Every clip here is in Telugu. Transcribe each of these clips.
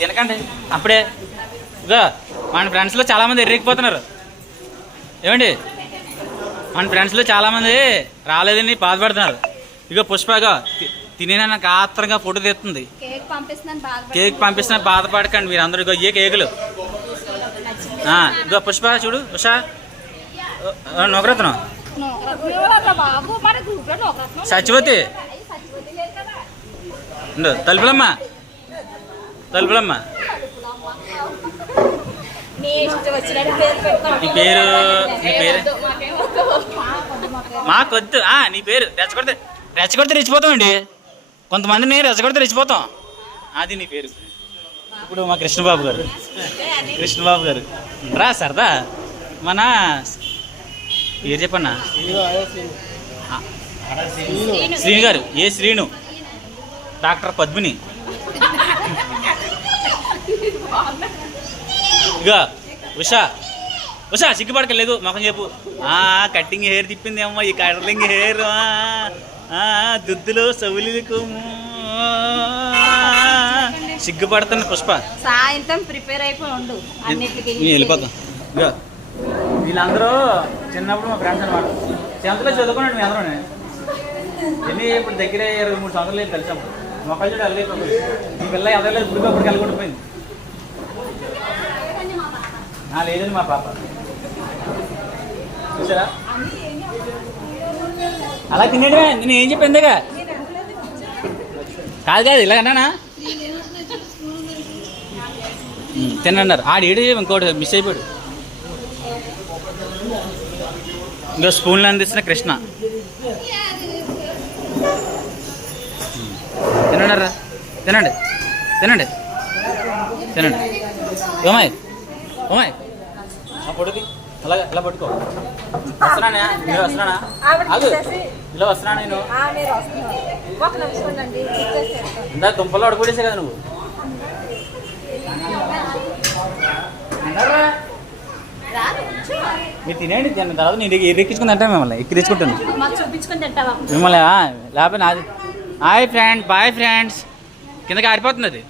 తినకండి అప్పుడే. ఇగో మన ఫ్రెండ్స్లో చాలామంది ఎర్రెక్కిపోతున్నారు. ఏమండి, మన ఫ్రెండ్స్లో చాలామంది రాలేదని బాధపడుతున్నారు. ఇగో పుష్పగా తినేనా ఆత్రంగా ఫోటో తీస్తుంది. కేక్ పంపిస్తున్నా బాధపడకండి మీరు అందరూ. ఇగో ఏ కేకులు. ఇగో పుష్ప చూడు. ఉషా నొకరత్నం సచివతి తలుపులమ్మ తలుపులమ్మ. నీ పేరు మాకొద్దు. నీ పేరు రెచ్చగొడితే రెచ్చిపోతామండి. కొంతమందిని రెచ్చగొడితే రెచ్చిపోతాం. అది నీ పేరు. ఇప్పుడు మా కృష్ణబాబు గారు రా సరదా. మన పేరు చెప్పన్నా. శ్రీను గారు. ఏ శ్రీను? డాక్టర్ పద్మిని. ఇక ఉషా సిగ్గుపడకలేదు మొఖం చెప్పు. కట్టింగ్ హెయిర్ తిప్పింది అమ్మ. ఈ కర్లింగ్ హెయిర్ దుద్దులో సవులికు సిగ్గుపడుతుంది పుష్ప. సాయంత్రం ప్రిపేర్ అయిపోయి ఉండు. వెళ్ళిపోతాం. ఇక వీళ్ళందరూ చిన్నప్పుడు మా ఫ్రెండ్స్ అనమాట. 10th చదువుకున్నాడు మీ అందరూ. ఇప్పుడు దగ్గర 23 సంవత్సరాలు లేదు కలిసాము. మొక్కలు చూడు వెళ్ళిపోయింది. ఈ పిల్ల ఎదలేదు. ఇప్పుడు వెళ్ళగొట్టిపోయింది. లేదండి మా పాప. చూసారా అలా తినేటివే. నేను ఏం చెప్పిందిగా కాదు ఇలాగన్నానా తినన్నారు. ఏడు ఇంకోటి మిస్ అయిపోయాడు. ఇంకో స్పూన్లు అందిస్తున్న కృష్ణ. తినన్నారా? తినండి ఓమాయ్ పొడుగు అలా పట్టుకో. వస్తున్నానా మీరు? వస్తున్నానా? ఇలా వస్తున్నా నేను. ఇందా దుంపలు అడుగుడేసా కదా నువ్వు. మీరు తినేయండి. తర్వాత నేను ఎక్కించుకుని తింటా. మిమ్మల్ని ఎక్కించుకుంటాను మిమ్మల్ని. లేకపోతే నాది. Boyfriends. కిందకి ఆడిపోతుంది అది.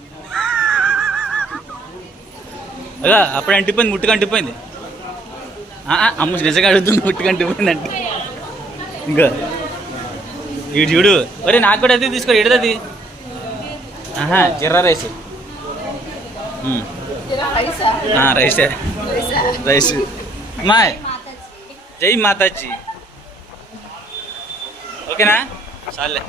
అదా అప్పుడు అంటిపోయింది. ముట్టుకు అంటిపోయింది. అమ్మ నిజంగా అడుగుతుంది. ముట్టుకు అంటిపోయింది అంటే. ఇంకా ఇటు చూడు. ఒరే నాకు కూడా అది తీసుకో. ఏడుది జీరా రైస్. రైస్ మా జై మాతాజీ. ఓకేనా? చాలే.